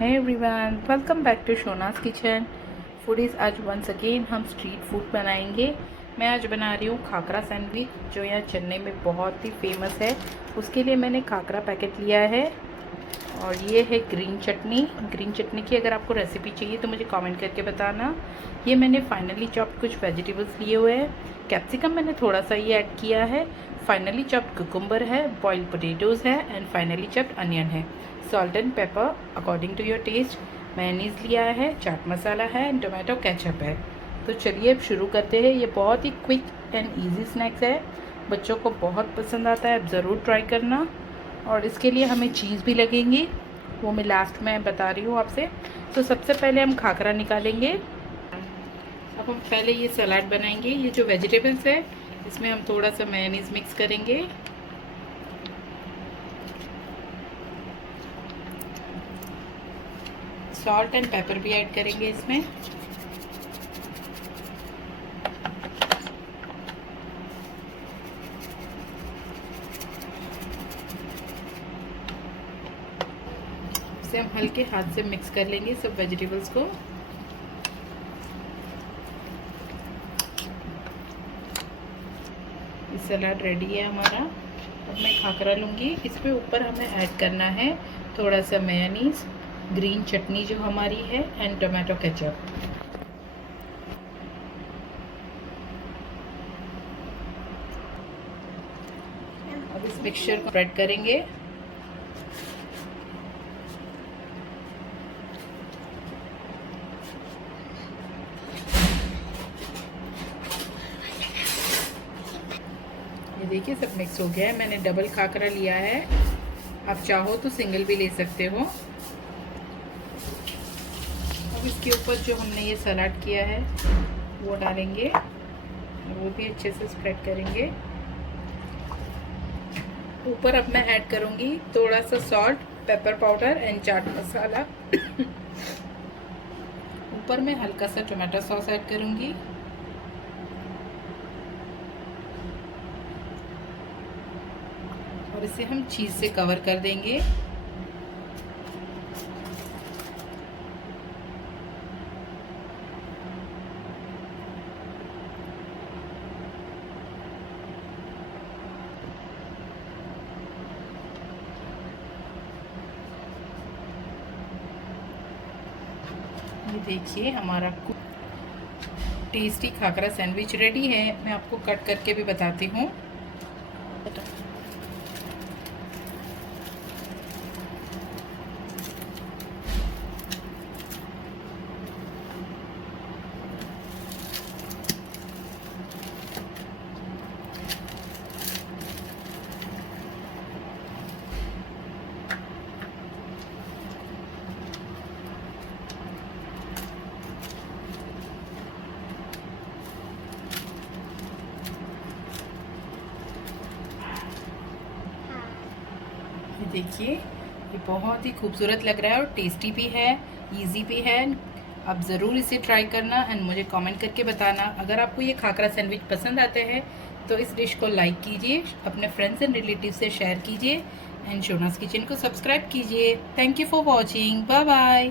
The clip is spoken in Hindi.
Hey everyone, welcome back to Shona's kitchen foodies. आज वंस अगेन हम स्ट्रीट फूड बनाएंगे। मैं आज बना रही हूँ खाकरा सैंडविच, जो यहाँ चेन्नई में बहुत ही फेमस है। उसके लिए मैंने खाकरा पैकेट लिया है और ये है ग्रीन चटनी। ग्रीन चटनी की अगर आपको रेसिपी चाहिए तो मुझे कमेंट करके बताना। ये मैंने फाइनली चॉप्ड कुछ वेजिटेबल्स लिए हुए हैं। कैप्सिकम मैंने थोड़ा सा ये ऐड किया है। फाइनली चॉप्ड कुकुम्बर है, बॉइल्ड पोटैटोज़ है एंड फाइनली चॉप्ड अनियन है। Salt and pepper according to your taste. Mayonnaise लिया है, चाट मसाला है एंड टोमेटो केचप है। तो चलिए अब शुरू करते हैं। ये बहुत ही क्विक एंड इजी स्नैक्स है, बच्चों को बहुत पसंद आता है, अब ज़रूर ट्राई करना। और इसके लिए हमें चीज़ भी लगेंगी, वो मैं लास्ट में बता रही हूँ आपसे। तो सबसे पहले हम खाकरा निकालेंगे। अब हम पहले ये सलाद बनाएंगे। ये जो वेजिटेबल्स है इसमें हम थोड़ा सा मेयोनीज़ मिक्स करेंगे, सॉल्ट एंड पेपर भी ऐड करेंगे इसमें। इसे हम हल्के हाथ से मिक्स कर लेंगे सब वेजिटेबल्स को। सलाद रेडी है हमारा। अब मैं खाकरा लूँगी। इस पे ऊपर हमें ऐड करना है थोड़ा सा मेयोनीज़, ग्रीन चटनी जो हमारी है एंड टोमेटो केचप। अब इस मिक्सचर को स्प्रेड करेंगे। ये देखिए सब मिक्स हो गया है। मैंने डबल खाकरा लिया है, आप चाहो तो सिंगल भी ले सकते हो। अब इसके ऊपर जो हमने ये सलाद किया है वो डालेंगे और वो भी अच्छे से स्प्रेड करेंगे। ऊपर अब मैं ऐड करूँगी थोड़ा सा salt, pepper powder and chaat masala. ऊपर मैं हल्का सा टोमेटो सॉस ऐड करूँगी। और इसे हम चीज़ से कवर कर देंगे। ये देखिए हमारा टेस्टी खाकरा सैंडविच रेडी है। मैं आपको कट करके भी बताती हूँ। देखिए ये बहुत ही खूबसूरत लग रहा है और टेस्टी भी है, इजी भी है। आप ज़रूर इसे ट्राई करना एंड मुझे कमेंट करके बताना। अगर आपको ये खाकरा सैंडविच पसंद आते हैं तो इस डिश को लाइक कीजिए, अपने फ्रेंड्स एंड रिलेटिव से शेयर कीजिए एंड शोनास किचन को सब्सक्राइब कीजिए। Thank you for watching. Bye bye.